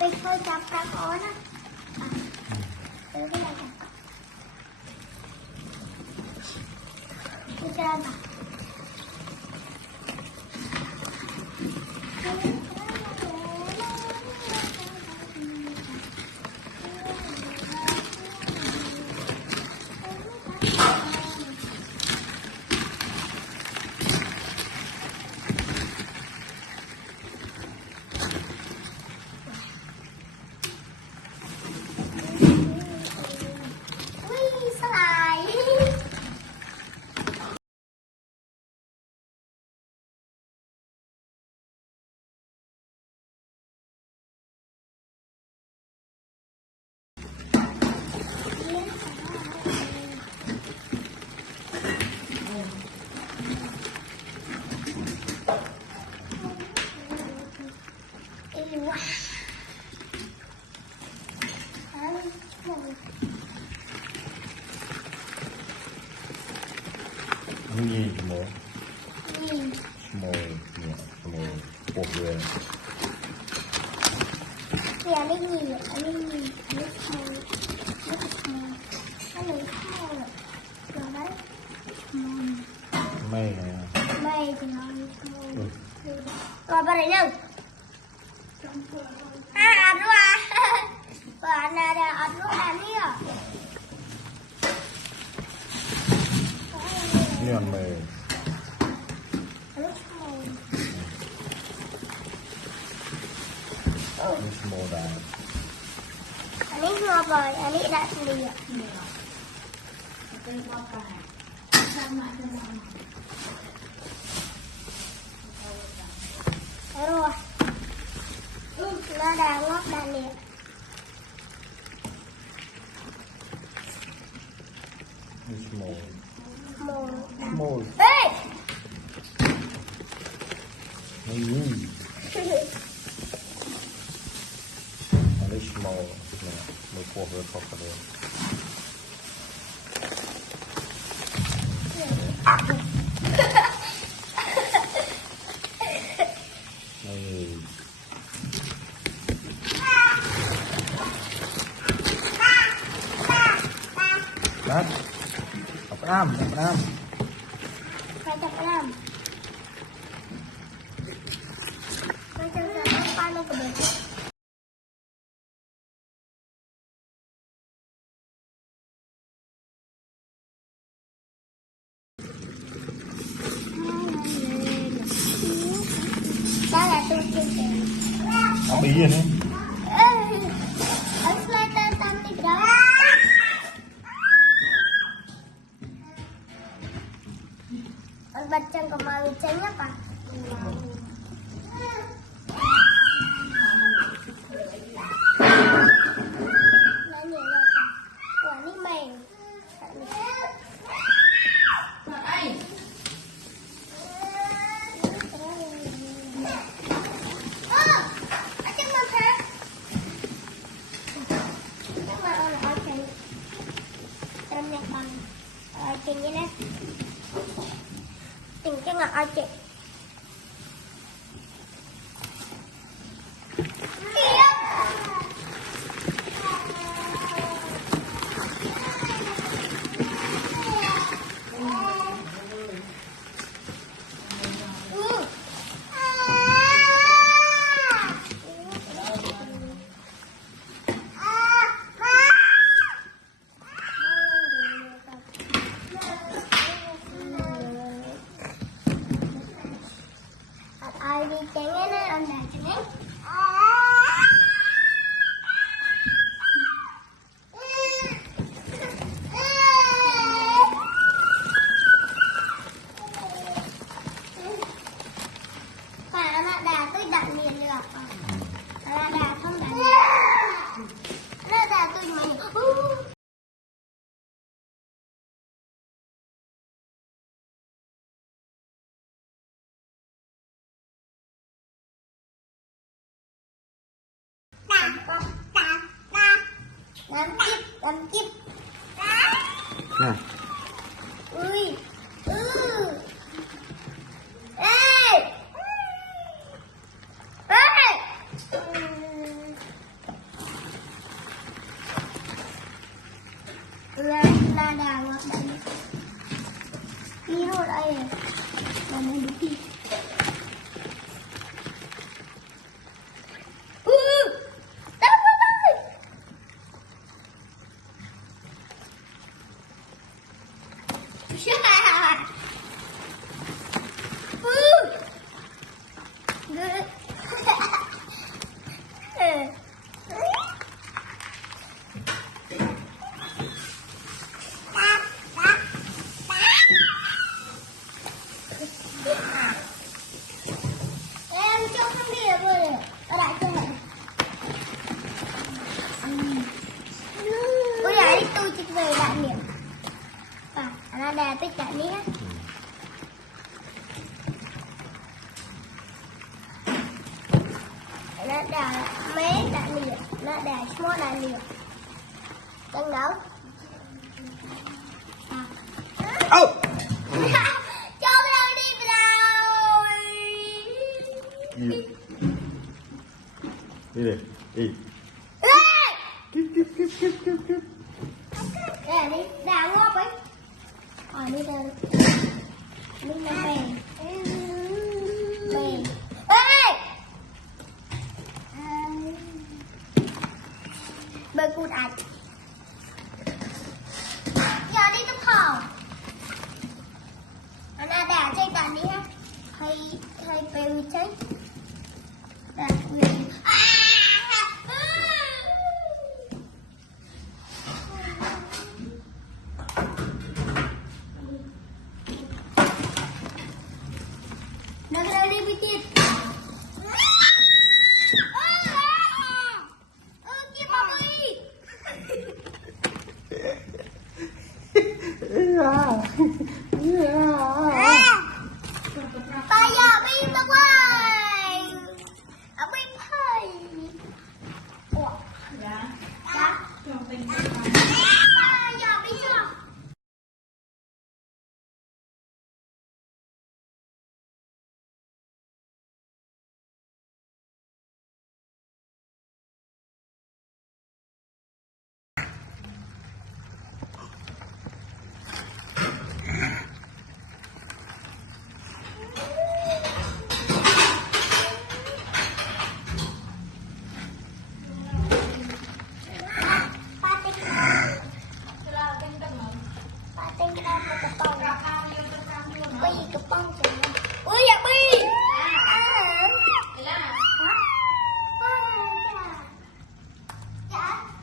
Tôi thôi chọc cá khó đó. Tôi cái này nè. Tôi cho anh Ini semua cuộc về thì anh ấy nhìn anh ấy nhìn anh ấy thôi anh ấy thôi rồi đấy mây này mày thì nói thôi rồi bà đấy đâu aduh bà ada aduh ani ya ini là mây ini semua dah Ani ngapain? Ani tak sendiri. Rồi. Nó đang ngóc đàn nè. ini semua Mồi. Ê! ini semua một cuộc về cuộc về Đấy. Học Nam. Khai tập làm. Khai tập làm ba lô của mình. Đó là tôi chia sẻ. Học ý gì nữa? Ở slide tên tâm đi đó. Baca kemaluannya apa? Nanya apa? Wah ini main. Tình cái ngọc ai chị Làm chip nè ui là đà ngọt đấy đi thôi đây là mình đi em cho không đi được rồi ở lại chơi này bây giờ đi tôi chỉ về đại niệm và nó đè tích cả ní nó đè mấy đại niệm nó đè small đại niệm đang đấu cho đâu đi rồi đi đi đi để đi đào ngóp ấy đi đâu đi mà bèn ê bơi cụt ạch giờ đi tập hò anh đã chơi đàn đi ha hay về chơi đàn quyền nó ra đi với chị chị bà ơi bây giờ bây giờ quay ở bên thầy dạ giờ bây giờ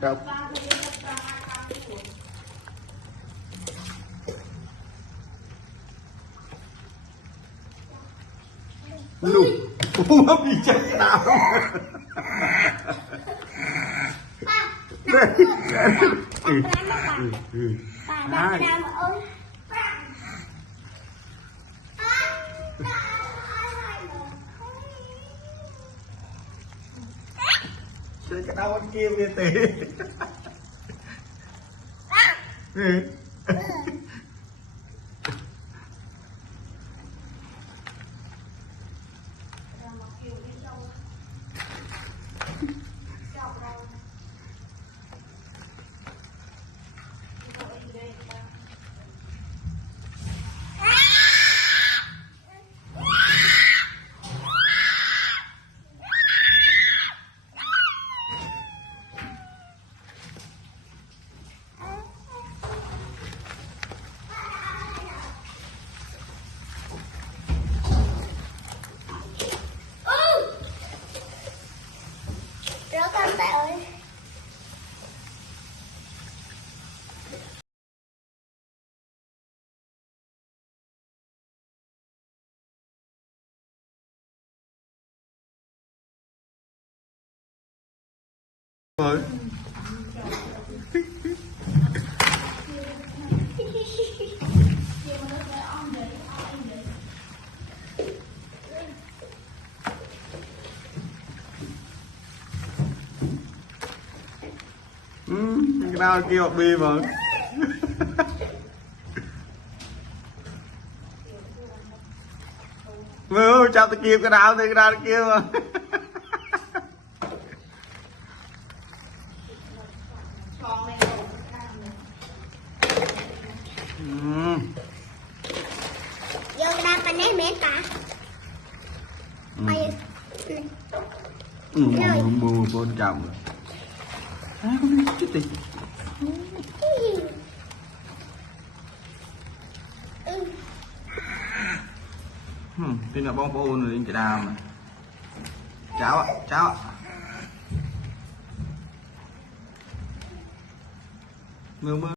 đâu lù bị chạy nào chơi cái đau kia kia tí rồi cái nào kia bọc bì mà mưa chào tôi kêu cái nào thì cái nào kêu mà vô cái đám anh ấy mẹ cả mày mưa tôn trọng rồi chút đi tin là bông bồn rồi cái đàm này cháu ạ cháu ạ mưa mưa